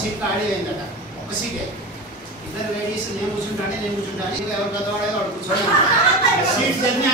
Seat ఆడి అయిందట ఒక సీటే ఇద్దరు లేడీస్ నేను కూర్చుంటాను ఇంకా ఎవరు పెద్దవాడేదో వాడు కూర్చోండి సీట్స్ అన్ని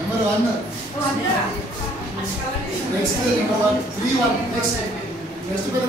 Number 1. Next number 1. 3-1. Next. Next to the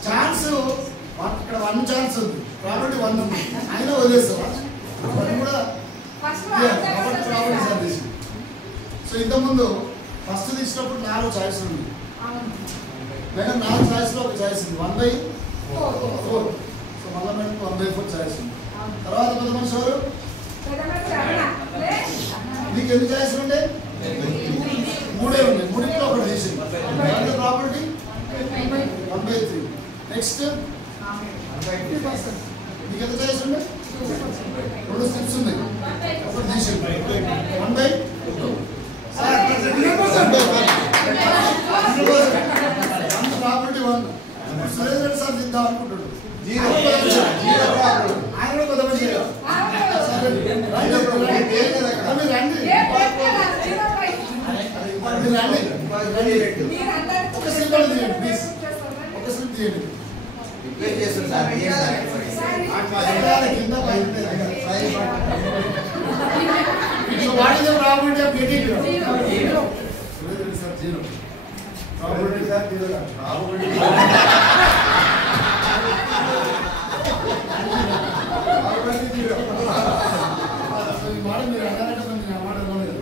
chance one chance probably one I know this so in the mundu first తీసుకున్నప్పుడు 4 చాయిస్ ఉంది మేడం 4 చాయిస్ లో ఒక చాయిస్ ఉంది 1/4 సో మళ్ళా మేడం 1/4 చాయిస్ ఉంది తర్వాత పెద్ద మనిషి ఎవరు మీకు ఎన్ని చాయిస్ ఉండే 3 ఉన్నాయి 3లో ఒకటి తీసి అంటే ప్రాపర్టీ 1/3 నెక్స్ట్ 50% మీకు ఎంత చాయిస్ ఉండే 2 స్టెప్స్ ఉన్నాయి ఒకటి తీసి 1/2 ప్రాపర్టీ 1 సురేంద్ర సార్ దిద్దాం అనుకుంటాడు 0 ఆయన కొద్ది మంచి ఒక స్లిప్ తీయండి ప్లీజ్ ఒక స్లిప్ తీయండి కింద So what is the probability of getting 0? 0. Sir, 0. Probability sir 0. Probability 0. So you model me another model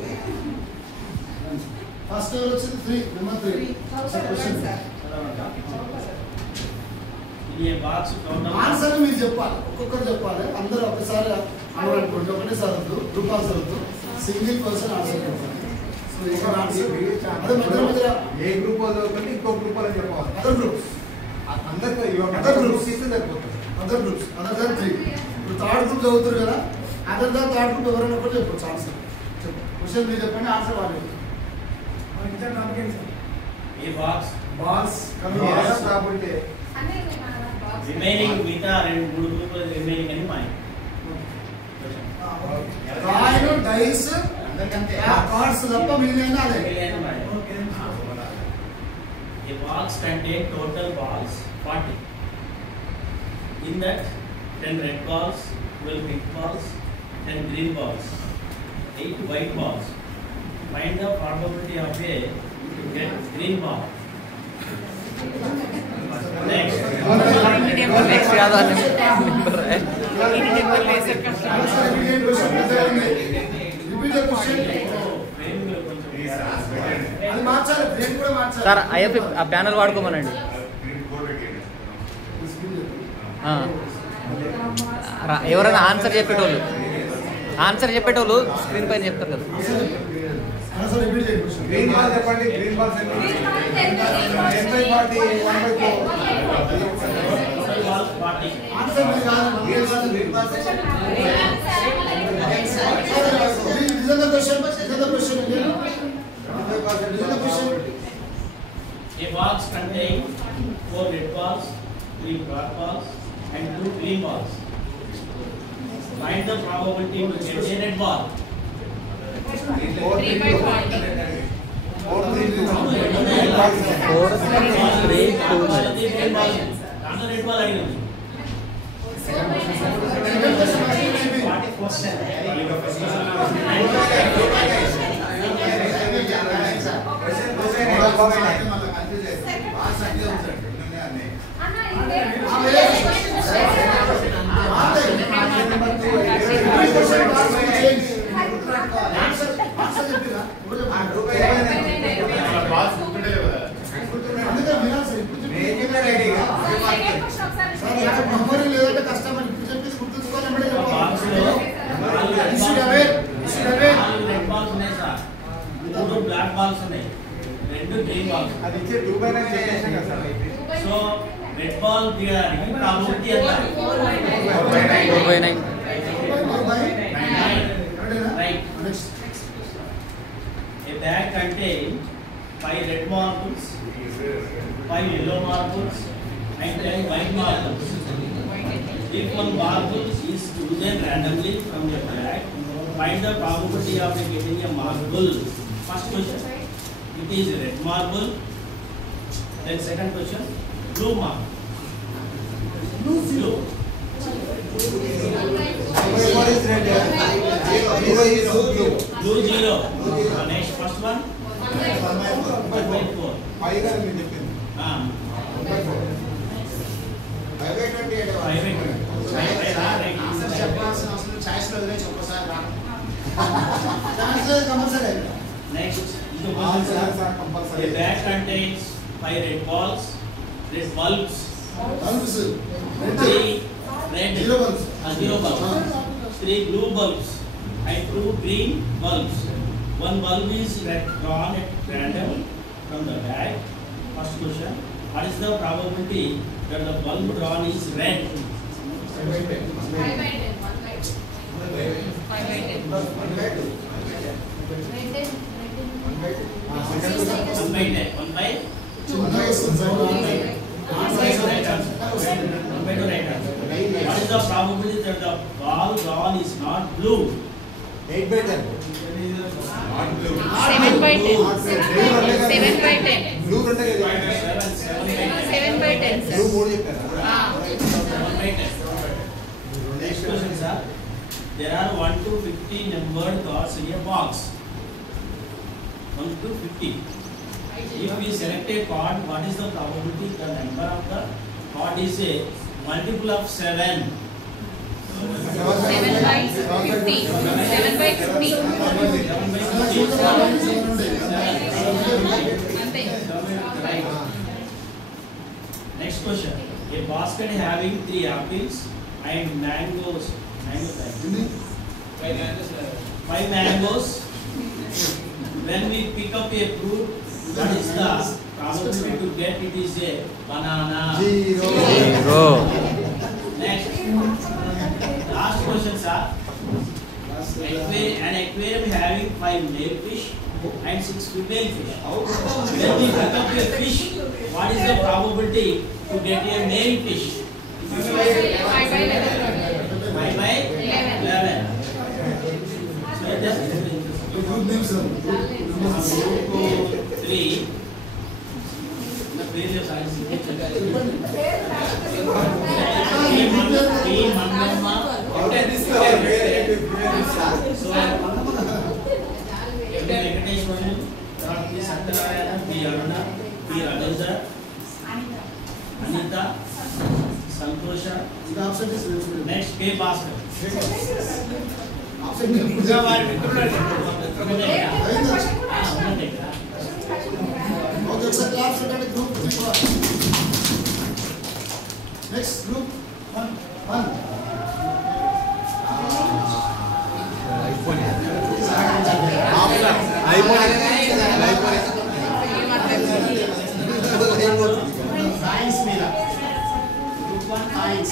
first level is 3 number 3. Question. ये बात ఆన్సర్ మీరు చెప్పాలి ఒక్కొక్కరు చెప్పాలి అందరూ ఒకసారి అనుకోండి ఒకటేసారి వద్దు గ్రూప్ ఆన్సర్ వద్దు సింగిల్ పర్సన్ ఆన్సర్ చెప్పాలి సో ఇక్కడ ఆన్సర్ అదే మధ్య మధ్య ఏ గ్రూప్ వాళ్ళు ఒకటి ఇంకో గ్రూప్ వాళ్ళని చెప్పాలి అదర్ గ్రూప్స్ అందరికీ అదర్ గ్రూప్స్ ఇస్తే సరిపోతుంది అదర్ గ్రూప్స్ అదర్ దాన్ 3 ఇప్పుడు థర్డ్ గ్రూప్ చదువుతారు కదా అదర్ దాన్ థర్డ్ గ్రూప్ ఎవరైనా ఒకటి చెప్పొచ్చు ఆన్సర్ చెప్పు క్వశ్చన్ మీరు చెప్పండి ఆన్సర్ వాళ్ళు ये बाक्स ప్రాపర్టీ रिमेनिंग मिगता రెండు మూడు గ్రూపులు రిమైనింగ్ అని మాయ కాయిన్ డైస్ అందరికంటే కార్డ్స్ తప్ప మిగిలిన అదే. A box contains total balls 40. In that 10 red balls, 12 pink balls, 10 green balls, 8 white balls. Find the probability of a to get green ball. Next. అది మార్చాలి, బ్రేక్ కూడా మార్చాలి. సార్ ఐఎఫ్ ఆ panel వాడుకోమనండి. ఎవరైనా ఆన్సర్ చెప్పేటోళ్ళు స్క్రీన్ పైన చెప్తారు కదా. అసలు రిపీట్ చేయండి. గ్రీన్ బాల్ చెప్పండి. గ్రీన్ బాల్స్ ఎన్ని? 10/40, 1/4. ఆన్సర్ మీరు కాదు. Green balls This is the question. A box contains 4 red balls, 3 black balls, and 2 green balls. Find the probability to get a red ball. 4-3-2 red ball అయింది. మూడు black balls ఉన్నాయి, 2 green balls. అది ఇచ్చే 2/9 చేసేసాం కదా sir. So red ball తీయడానికి probability ఎంత? 4/9. Right. A bag contains 5 red marbles, 5 yellow marbles, and 10 white marbles. If one marble is chosen randomly from the bag, find the probability of getting a marble. First question, it is a red marble. Then second question, blue marble. Blue. What is red? Zero is blue. Blue 0. Next first one, 1/4. 5 గారు మీరు చెప్పింది. 5/20. చెప్పాల్సిన అవసరం choice లో వదిలేసి ఒక్కసారి రా. Next, Sir, compulsory. a bag contains 5 red balls, red bulbs, 3 red Zero bulbs. zero bulbs, 3 blue bulbs, and 2 green bulbs. One bulb is drawn at random from the bag. First question, what is the probability that the bulb drawn is red? 1/10. 1/2 right answer. What is the probability that the ball drawn is not blue? 8/10. Not blue. 7/10. Blue అంటే కదా. 7/10. Blue 3 చెప్పారా? Next question, sir. There are 1 to 50 numbered cards in a box. 1 to 50. If we select a card, what is the probability the number of the card is a multiple of 7? 7/50. 7/50. అంతే. Right. Next question. A basket having 3 apples and mangoes. 5 mangoes. When we pick up a fruit, what is the probability to get it is a banana? 0. Next. Last question, sir. An aquarium having 5 male fish and 6 female fish. When we pick up a fish, what is the probability to get a male fish? 5/11. 5/11. So just names are. Three. The previous answer. Mandamma. So, Venkateshwaru, Satyanarayana, P. Aruna, P. Anuja, Anita, Santosha. The option is Next, K. Bhaskar. option is okay, sir. Class at group 3. Next group 1. Coins mila. Group 1 coins.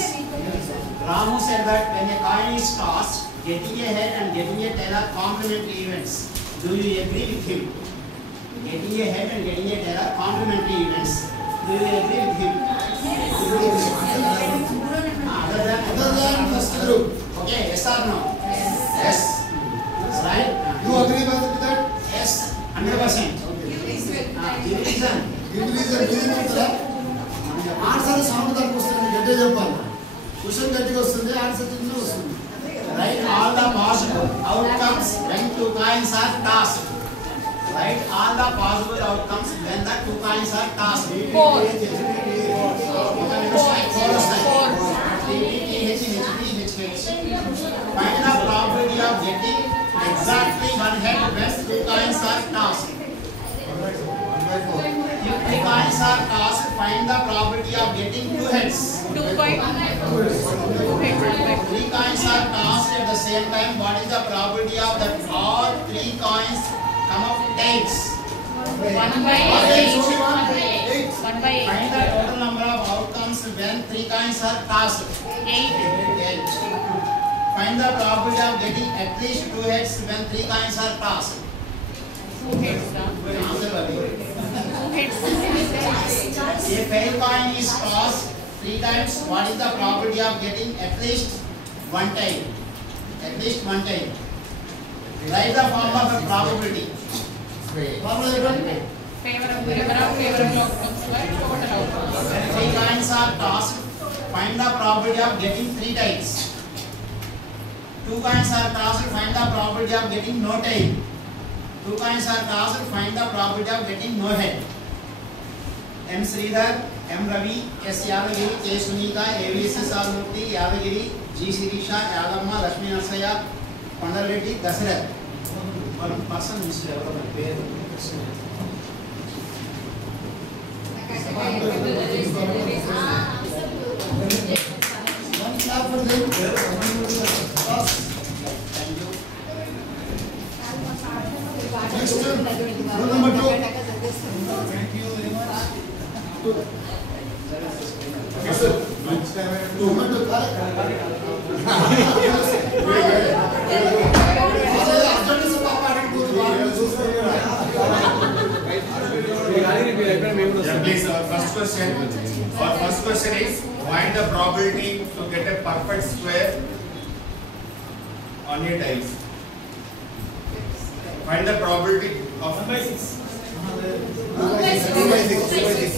Ramu said that when a coin is tossed, getting a head and getting a tail are complementary events. Do you agree with him? Getting a head and getting a tail are complementary events. Do you agree with him? Other than first group. okay, yes or no? Yes. Right? You agree with that? Yes, 100%. Give reason. Give reason. Answer sound that question gette cheppali. Question gette vastund, answer chinna vastund. Write all the possible outcomes when two coins are tossed. Write all the possible outcomes when the two coins are tossed. 4. Find the probability of getting exactly one head when two coins are tossed. If three coins are tossed, find the probability of getting two heads. 2.2. Three coins are tossed at the same time. What is the probability of that all three coins come up tails? 1/8. 1/8. Find the total number of outcomes when three coins are tossed. 8. 8. Find the probability of getting at least two heads when three coins are tossed. 2 heads. Answer Ravi. 2 heads. A fair coin is tossed three times. What is the probability of getting at least one tail? At least one tail. Write the form of a probability. Favorable outcomes by total outcomes. When three coins are tossed, find the probability of getting three tails. Two coins are tossed, find the probability of getting no tail. Two coins are tossed, find the probability of getting no head. M. Sridhar, M. Ravi, S. Yadagiri, K. Sunita, A.V.S. Sarmurthy, Yadagiri, G. Sirisha, Yadamma, Lakshmi Narsaya, Pandareddy, Dasarath. One person is to have a pair. One clap for them. Next, roll number 2. Thank you very much. Number 2, Yeah, please, our first question. Our first question is, find the probability to get a perfect square on your tiles. Find the probability of 1/6.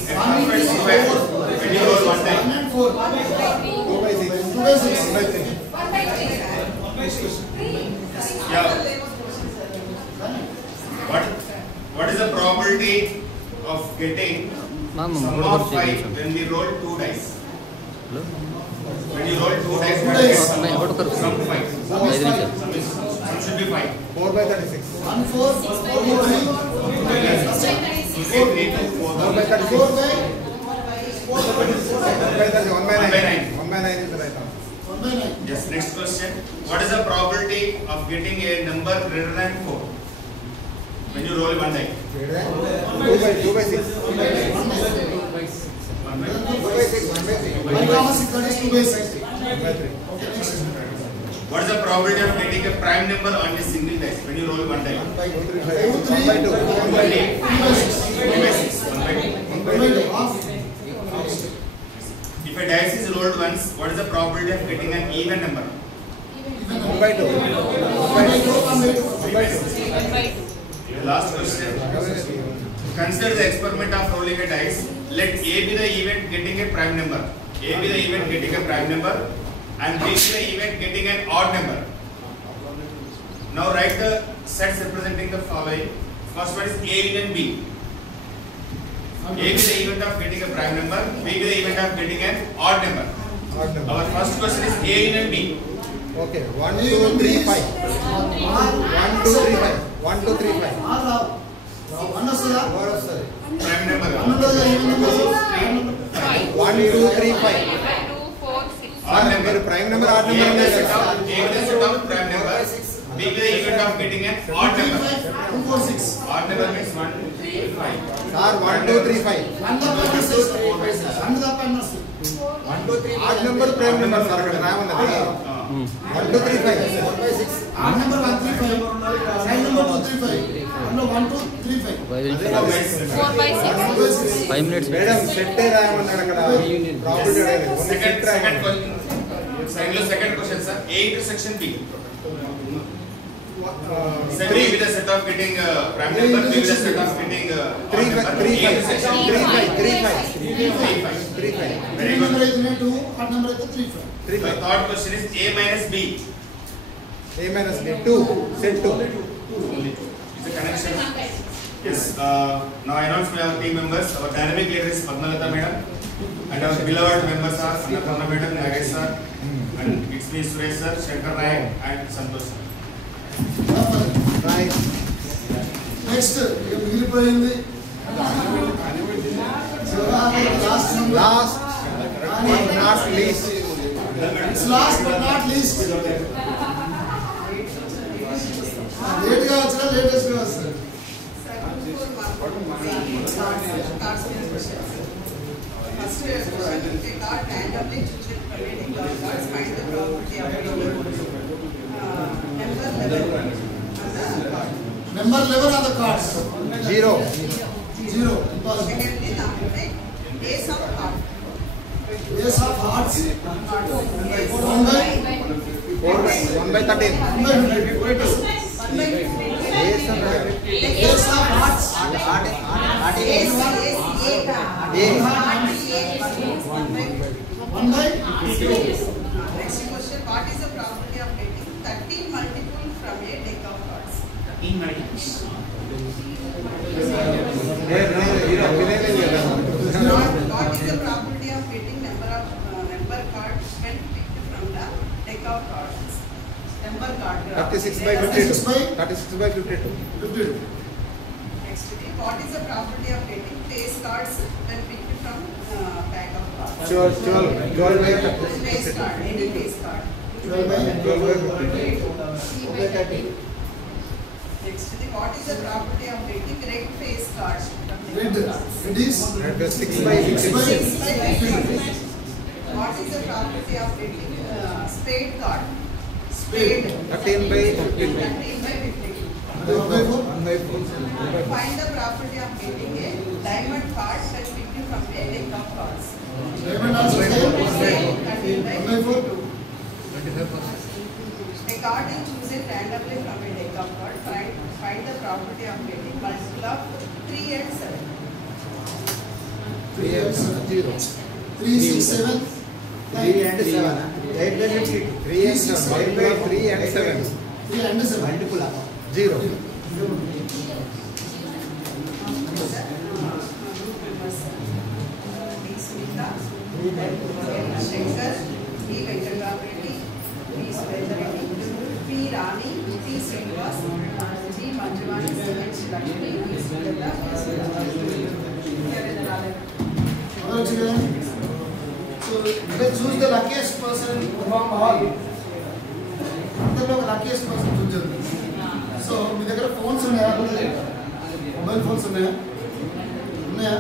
a perfect square when you roll one time. 1 and 4. 2/6. Yeah. What is the probability of getting sum of 5 when we roll 2 dice? When you roll 2 dice, what is sum of sum 5? Sum should be 5. 4/36. 1, 4, 4, 3. 3 to 4. 4 by 1/9. 1/9 is the right answer. 1 by 9. Yes, next question. What is the probability of getting a number greater than 4? When you roll one die. 2/6. 1 by 1 comma 6, that is 2 by 6. 1/3. Okay, next. What is the probability of getting a prime number on a single dice when you roll one die? 1 by 2. 1 by 2. 1 by 6. 1 by 2. 1 by 2. Half. If a dice is rolled once, what is the probability of getting an even number? 1/2. 1 by 2. 3 by 6. 1/2. last question. Consider the experiment of rolling a dice. Let A be the event getting a prime number. A be the event getting a prime number and B be the event getting an odd number. Now write the sets representing the following. First one is A union B. A be the event of getting a prime number, B be the event of getting an odd number. Our first question is A union B. Okay, 1, 2, 3, 5. 1, 2, 3, 5. 1, 2, 3, 5. One వస్తుందా? Prime number. 1 ఉండదు, even number 1, 2, 3, 5. 4, 6. Odd number. మీరు prime number odd A be number the set of prime number, B be the event of getting an odd number. 2 4 6 Odd number means 1, 2, 3, 5. Sir 1, 2, 3, 5. అన్న తప్ప అన్న తప్ప అన్న వస్తుంది. Odd number prime number sir అక్కడ రాయమన్నది 1, 2, 3, 5. ఆ number 1 3 5 sign number 2 3 5 అందులో 1 2 3 5 4 by 6. 5 minutes. Madam set రాయమన్నాడు అక్కడ ప్రాపర్టీ రాయలేదు. Second question. Second question, sir. A intersection B. Set A with the set of getting prime number, B with the set of getting odd 3, number. 3, A 5. intersection 3, 5. 3, 5. 3, 5. 3, 5. Very number good. అయితే 2 ఆ number అయితే 3 5 3, The 5. third question is A minus B. A minus B. 2. Set 2. Is the connection? Yes. Now I announce my team members. Our dynamic leader is Padmalata madam, and our beloved members are Annaparna madam, Nagesh sir, and it's me Suresh sir, Shankar Nayak, and Santosh sir. Right. Next మిగిలిపోయింది last number Last but not least. It's last but not least late గా వచ్చినా latest గా వస్తుంది First question, they got randomly chosen from any cards, find the property of number 11 on the card. Number 11 on the cards 0. 0 impossible Secondly, number ace of heart. Ace of hearts 1 by 1 by 13. 1 by 50. Ace of heart. Ace of hearts Ace, A. 1 by Next question, what is the property of getting 13 multiple from a deck of cards? What is the property of getting number card when picked from the deck of cards? Number card. 36 by 52. 36 by 52. 52 Next, what is the property of getting face cards when picked from pack of cards? 12 by 52. Face card, any face card. 12 by 30. Next, what is the property of getting red face cards from the red it is 6 by 6 by 52. What is the property of getting spade card? Spade. 13 by 52. 13 by 50. 1 by 4 1 by 4. Find the property of getting a diamond card when picked from a deck of cards. diamond also same 13 by 1 by 4 A card is chosen randomly from a deck of cards. Find the property of getting multiple of 3 and 7. 3 and 0. 3 6 7 3 and 7. 8 by 52. 3 and 7. 8 by 3 and 7. 3 and 7 Multiple. 0. D. Sunita, Shankar, D. Venkatramani, P. Surendrareddy, P. Rani, P. Srinivas, G. Manjumani, H. Lakshmi, P. Sujata, So let's choose the luckiest person among all. అందరిలో ఒక luckiest person choose చేద్దాం. So మీ దగ్గర phones ఉన్నాయా? Mobile phones ఉన్నాయా? ఉన్నాయా?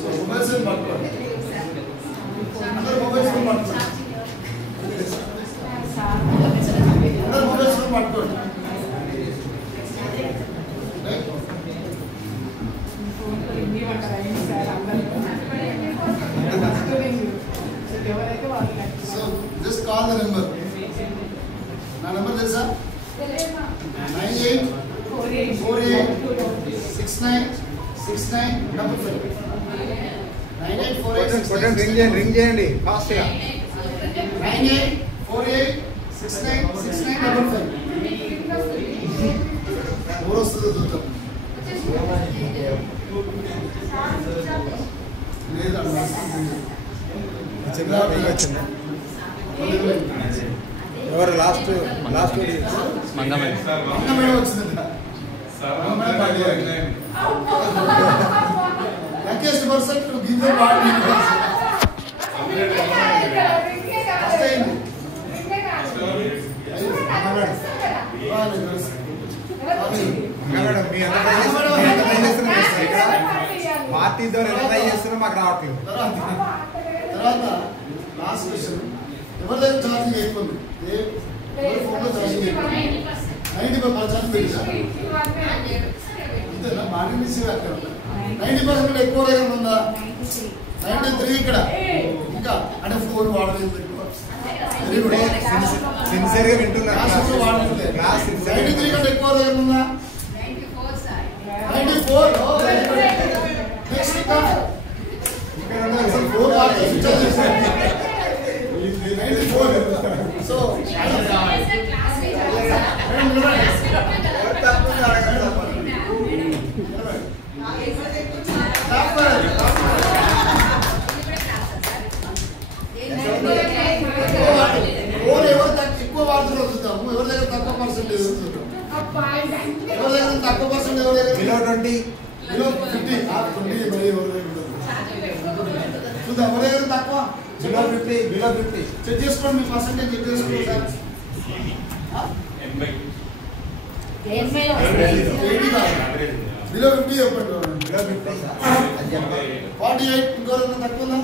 So mobiles పట్టుకోండి. అందరు mobiles పట్టుకోండి. అందరు మొబైల్స్ పట్టుకోండి. Right? So just call the number. నా నెంబర్ తెలుసా? 98 రింగ్ చేయండి ఫాస్ట్ గా 9848696955 ఎవరు వస్తుందో చూద్దాం. ఎవరు లాస్ట్ మంగమే luckiest person to give the party. Party ద్వారా ఎంత ట్రై చేస్తున్నాం మాకు రావట్లేదు. తర్వాత లాస్ట్ క్వశ్చన్, ఎవరి దగ్గర ఛార్జింగ్ ఎక్కువ ఉంది? ఎవరి ఫోన్లో ఛార్జింగ్ ఎక్కువ ఉంది? 90% తెలుసా? అంతేనా? మార్నింగ్ నుంచి అక్కడ 90% ఎక్కువ దగ్గర ఉందా? 93 ఇక్కడ. ఇంకా అంటే ఫోన్ వాడలేదు ఎక్కువ. Very good. సిన్సియర్ గా వింటున్నా. క్లాస్ వాడుతుంటే 93 కంటే ఎక్కువ దగ్గర ఉందా? 94. నెక్స్ట్ అసలు ఫోన్ వాడలేదు. 94. సో ఎక్కువ వాడుతున్నా చూద్దాము. ఎవరి దగ్గర తక్కువ పర్సెంటేజ్ చూద్దాం. ఎవరి దగ్గర తక్కువ పర్సెంట్, ఎవరి దగ్గర బిలో 20 బిలో 50 20 మరి ఎవరి దగ్గర చూద్దాం. ఎవరి దగ్గర తక్కువ బిలో 50 చెక్ చేసుకోండి. మీ పర్సెంటేజ్ చెక్ చేసుకోండి సార్. 80 కాదు, బిలో 50 చెప్పండి. బిలో 50 48 ఇంకో తక్కువ ఉందా?